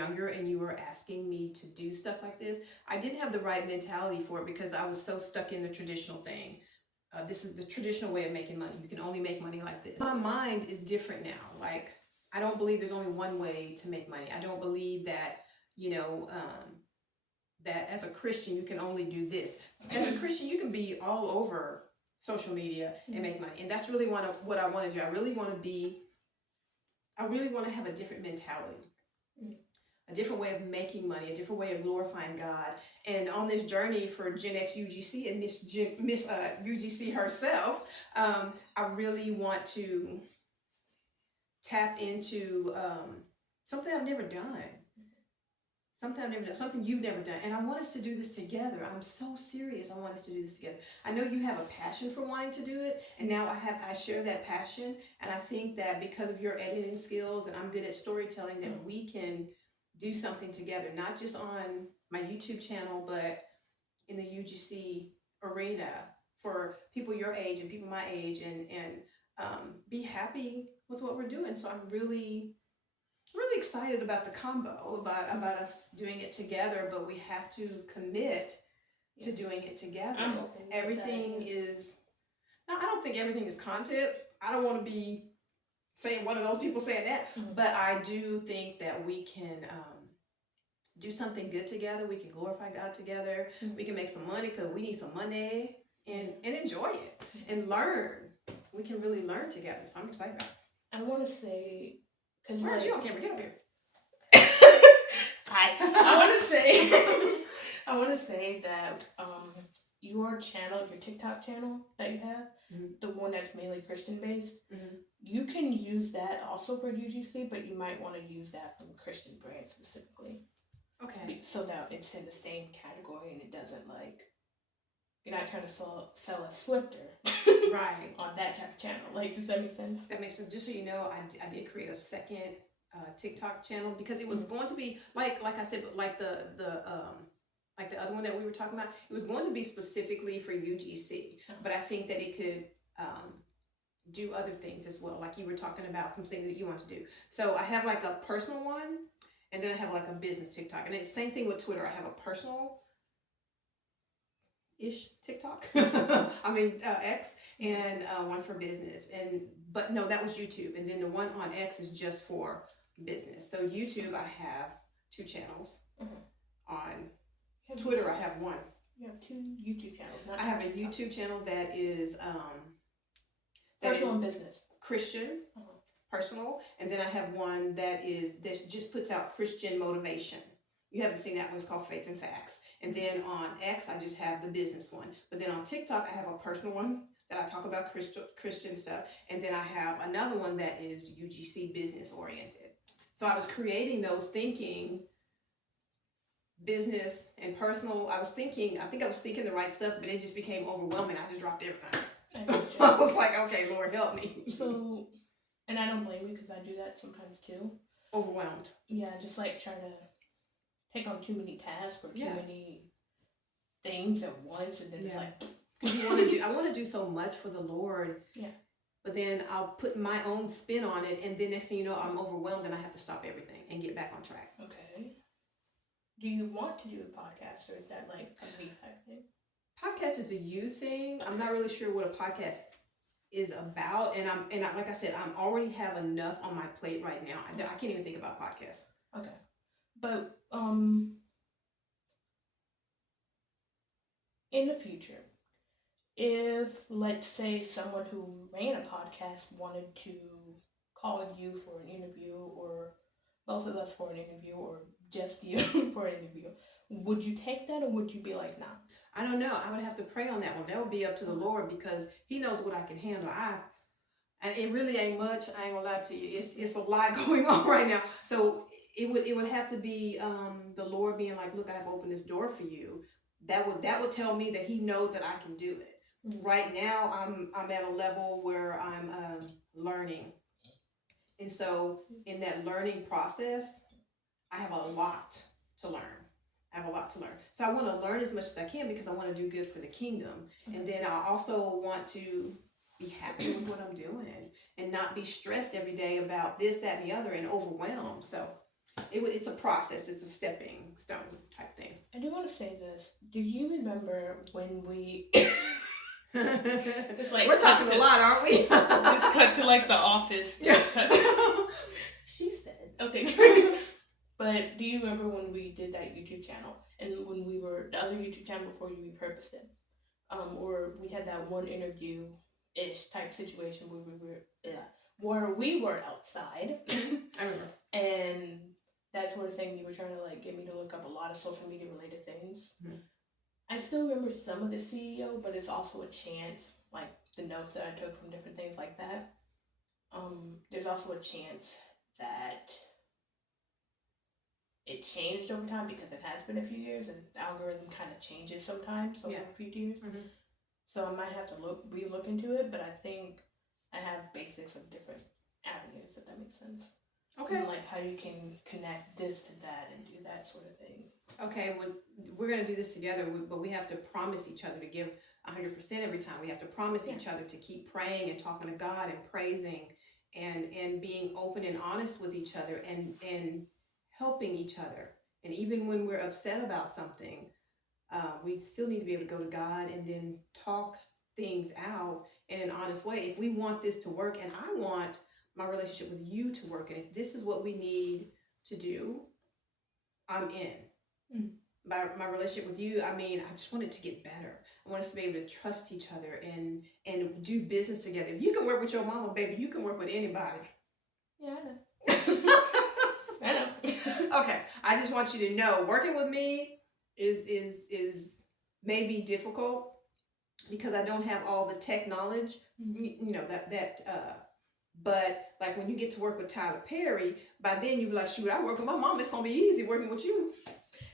younger and you were asking me to do stuff like this, I didn't have the right mentality for it because I was so stuck in the traditional thing. This is the traditional way of making money. You can only make money like this. My mind is different now. Like, I don't believe there's only one way to make money. I don't believe that, you know, that as a Christian, you can only do this. As a Christian, you can be all over social media and make money. And that's really one of what I want to do. I really want to have a different mentality, a different way of making money, a different way of glorifying God. And on this journey for Gen X UGC and Miss UGC herself, I really want to tap into something I've never done. Something you've never done. And I want us to do this together. I'm so serious. I want us to do this together. I know you have a passion for wanting to do it. And now I share that passion. And I think that because of your editing skills and I'm good at storytelling, that we can do something together, not just on my YouTube channel, but in the UGC arena for people your age and people my age and be happy with what we're doing. So I'm really excited about the combo, about us doing it together, but we have to commit to doing it together. Everything is, now I don't think everything is content. I don't want to be saying one of those people saying that, but I do think that we can do something good together. We can glorify God together. We can make some money because we need some money and enjoy it and learn. We can really learn together. So I'm excited about it. I want to say, because where's you on camera? Get over here. Hi. I want to say that your channel, your TikTok channel that you have, the one that's mainly Christian based, you can use that also for UGC, but you might want to use that from a Christian brand specifically. Okay. So that it's in the same category and it doesn't like, you're not trying to sell a Swifter. Right. On that type of channel. Like, does that make sense? That makes sense. Just so you know, I did create a second TikTok channel because it was going to be like I said, like the other one that we were talking about, it was going to be specifically for UGC, but I think that it could do other things as well. Like you were talking about some things that you want to do. So I have like a personal one, and then I have like a business TikTok, and it's the same thing with Twitter. I have a personal ish TikTok. I mean X, and one for business. But no, that was YouTube, and then the one on X is just for business. So YouTube, I have 2 channels. On Twitter, I have 1. You have 2 YouTube channels. I have a YouTube channel that is personal and business, Christian, personal, and then I have one that just puts out Christian motivation. You haven't seen that one. It's called Faith and Facts. And then on X, I just have the business one. But then on TikTok, I have a personal one that I talk about Christian stuff. And then I have another one that is UGC business oriented. So I was creating those thinking business and personal. I think I was thinking the right stuff, but it just became overwhelming. I just dropped everything. I was like, okay, Lord, help me. So, and I don't blame you because I do that sometimes too. Overwhelmed. Yeah, just like trying to take on too many tasks or too many things at once, and then it's like I want to do so much for the Lord. Yeah. But then I'll put my own spin on it, and then next thing you know, I'm overwhelmed, and I have to stop everything and get back on track. Okay. Do you want to do a podcast, or is that like a me type thing? Podcast is a you thing. I'm not really sure what a podcast is about, and like I said, I already have enough on my plate right now. I can't even think about podcasts. Okay, but in the future, if let's say someone who ran a podcast wanted to call you for an interview, or both of us for an interview, or just you for an interview, would you take that, or would you be like, nah? I don't know. I would have to pray on that one. That would be up to the Lord, because He knows what I can handle. And it really ain't much. I ain't gonna lie to you. It's a lot going on right now. So it would have to be the Lord being like, look, I've opened this door for you. That would tell me that He knows that I can do it. Mm-hmm. Right now, I'm at a level where I'm learning, and so in that learning process, I have a lot to learn. So I want to learn as much as I can, because I want to do good for the kingdom. Mm-hmm. And then I also want to be happy with what I'm doing and not be stressed every day about this, that, and the other, and overwhelmed. So it's a process. It's a stepping stone type thing. I do want to say this. Do you remember when we We're talking a lot, aren't we? just cut to like the office? Yeah. She said, okay. But do you remember when we did that YouTube channel and when we were the other YouTube channel before you repurposed it? Or we had that one interview-ish type situation where we were outside. I remember. And that sort of thing, you were trying to like get me to look up a lot of social media related things. Mhm. I still remember some of the CEO, but it's also a chance, like the notes that I took from different things like that. There's also a chance that it changed over time because it has been a few years and the algorithm kind of changes sometimes over a few years. Mhm. So I might have to re-look into it, but I think I have basics of different avenues, if that makes sense. Okay. And like how you can connect this to that and do that sort of thing. Okay, well, we're going to do this together, but we have to promise each other to give 100% every time. We have to promise each other to keep praying and talking to God and praising and being open and honest with each other and helping each other. And even when we're upset about something, we still need to be able to go to God and then talk things out in an honest way. If we want this to work, and I want my relationship with you to work, and if this is what we need to do, I'm in. Mm. My relationship with you, I mean, I just want it to get better. I want us to be able to trust each other and do business together. If you can work with your mama, baby, you can work with anybody. Yeah, I know. I know. Okay, I just want you to know, working with me is maybe difficult because I don't have all the tech knowledge. You know but like when you get to work with Tyler Perry, by then you be like, shoot, I work with my mom. It's gonna be easy working with you.